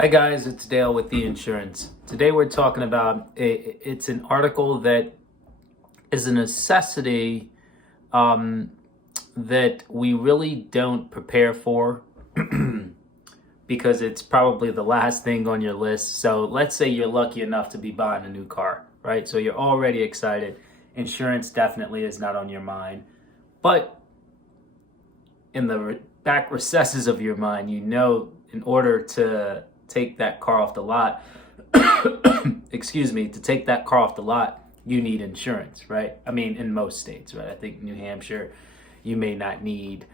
Hi guys, it's Dale with the insurance. Today we're talking about it's an article that is a necessity that we really don't prepare for because it's probably the last thing on your list. So let's say you're lucky enough to be buying a new car, right? So you're already excited. Insurance definitely is not on your mind, but in the back recesses of your mind, you know, in order to take that car off the lot, to take that car off the lot, you need insurance, right? I mean, in most states, right? I think New Hampshire, you may not need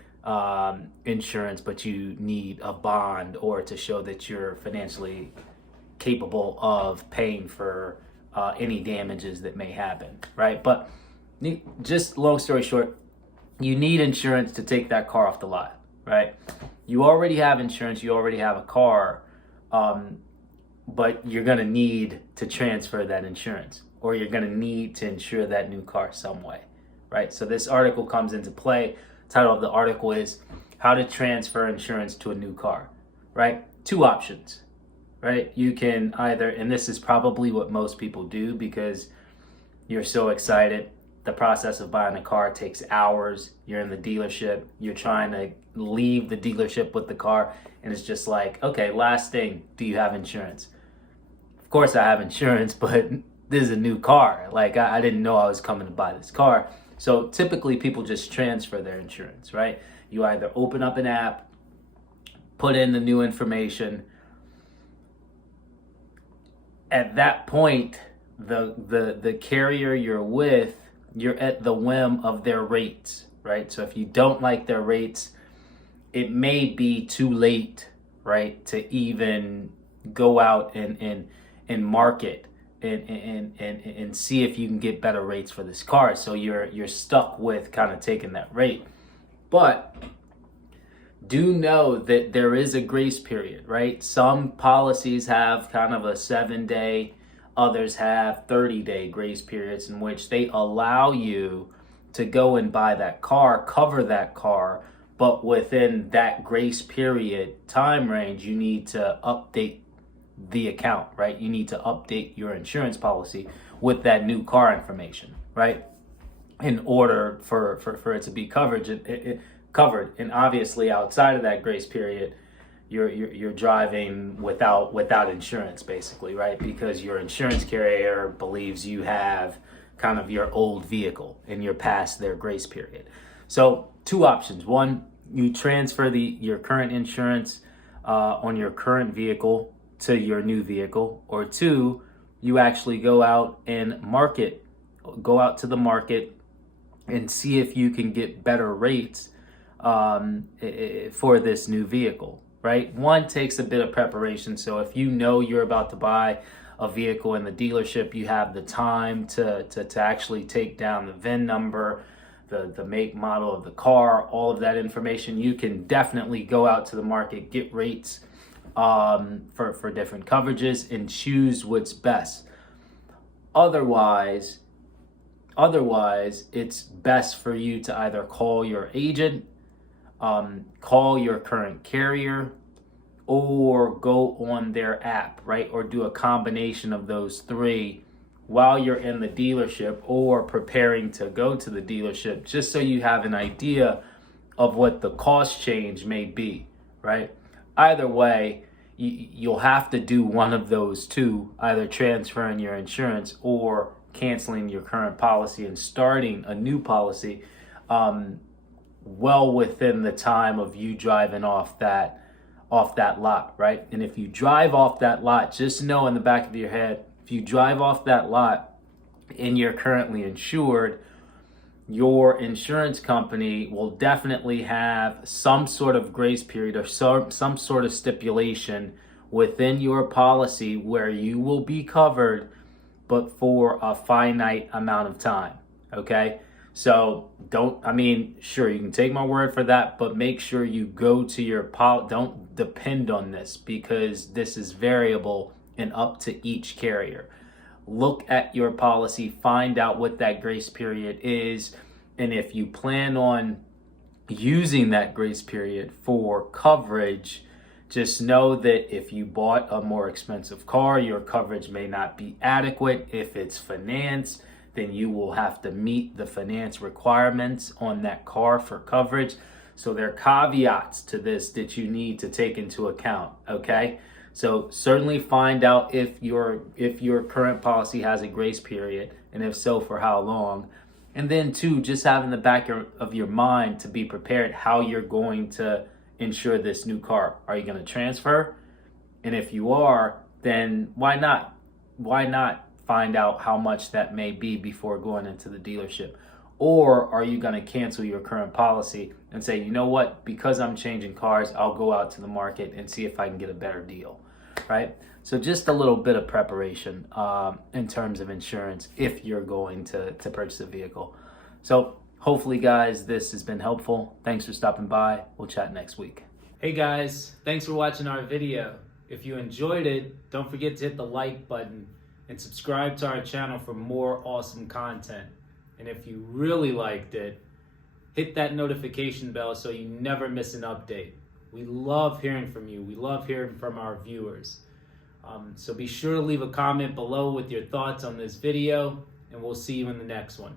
insurance, but you need a bond or to show that you're financially capable of paying for any damages that may happen, right? But just long story short, you need insurance to take that car off the lot, right? You already have insurance, you already have a car, but you're going to need to transfer that insurance, or you're going to need to insure that new car some way, right? So this article comes into play. The title of the article is How to Transfer Insurance to a New Car, right? Two options, right? You can either, and this is probably what most people do because you're so excited. The process of buying a car takes hours. You're in the dealership. You're trying to leave the dealership with the car. And it's just like, okay, last thing, do you have insurance? Of course I have insurance, but this is a new car. Like I didn't know I was coming to buy this car. So typically people just transfer their insurance, right? You either open up an app, put in the new information. At that point, the carrier you're with, you're at the whim of their rates, right? So if you don't like their rates, it may be too late, right, to even go out and market and see if you can get better rates for this car. So you're stuck with kind of taking that rate. But do know that there is a grace period, right? Some policies have kind of a 7-day, others have 30-day grace periods in which they allow you to go and buy that car, cover that car, but within that grace period time range, you need to update the account, right? You need to update your insurance policy with that new car information, right? In order for it to be covered. And obviously outside of that grace period, you're driving without insurance, basically, right? Because your insurance carrier believes you have kind of your old vehicle and you're past their grace period. So two options: one, you transfer your current insurance on your current vehicle to your new vehicle, or two, you actually go out to the market and see if you can get better rates for this new vehicle. Right? One takes a bit of preparation. So if you know you're about to buy a vehicle in the dealership, you have the time to actually take down the VIN number, the make, model of the car, all of that information. You can definitely go out to the market, get rates for different coverages and choose what's best. Otherwise, it's best for you to either call your agent, call your current carrier, or go on their app, right? Or do a combination of those three while you're in the dealership or preparing to go to the dealership, just so you have an idea of what the cost change may be, right? Either way, you'll have to do one of those two, either transferring your insurance or canceling your current policy and starting a new policy well within the time of you driving off that lot, right? And if you drive off that lot, just know in the back of your head, if you drive off that lot and you're currently insured, your insurance company will definitely have some sort of grace period or some sort of stipulation within your policy where you will be covered, but for a finite amount of time, okay? So sure, you can take my word for that, but make sure you go to your don't depend on this because this is variable and up to each carrier. Look at your policy, find out what that grace period is, and if you plan on using that grace period for coverage, Just know that if you bought a more expensive car, your coverage may not be adequate. If it's finance, then you will have to meet the finance requirements on that car for coverage. So there are caveats to this that you need to take into account, okay? So certainly find out if your current policy has a grace period, and if so, for how long. And then two, just have in the back of your mind to be prepared how you're going to insure this new car. Are you going to transfer? And if you are, then why not? Why not find out how much that may be before going into the dealership? Or are you going to cancel your current policy and say, you know what, because I'm changing cars, I'll go out to the market and see if I can get a better deal, right? So just a little bit of preparation in terms of insurance if you're going to purchase a vehicle. So hopefully, guys, this has been helpful. Thanks for stopping by. We'll chat next week. Hey, guys. Thanks for watching our video. If you enjoyed it, don't forget to hit the like button and subscribe to our channel for more awesome content. And if you really liked it, hit that notification bell so you never miss an update. We love hearing from you. We love hearing from our viewers. So be sure to leave a comment below with your thoughts on this video, and we'll see you in the next one.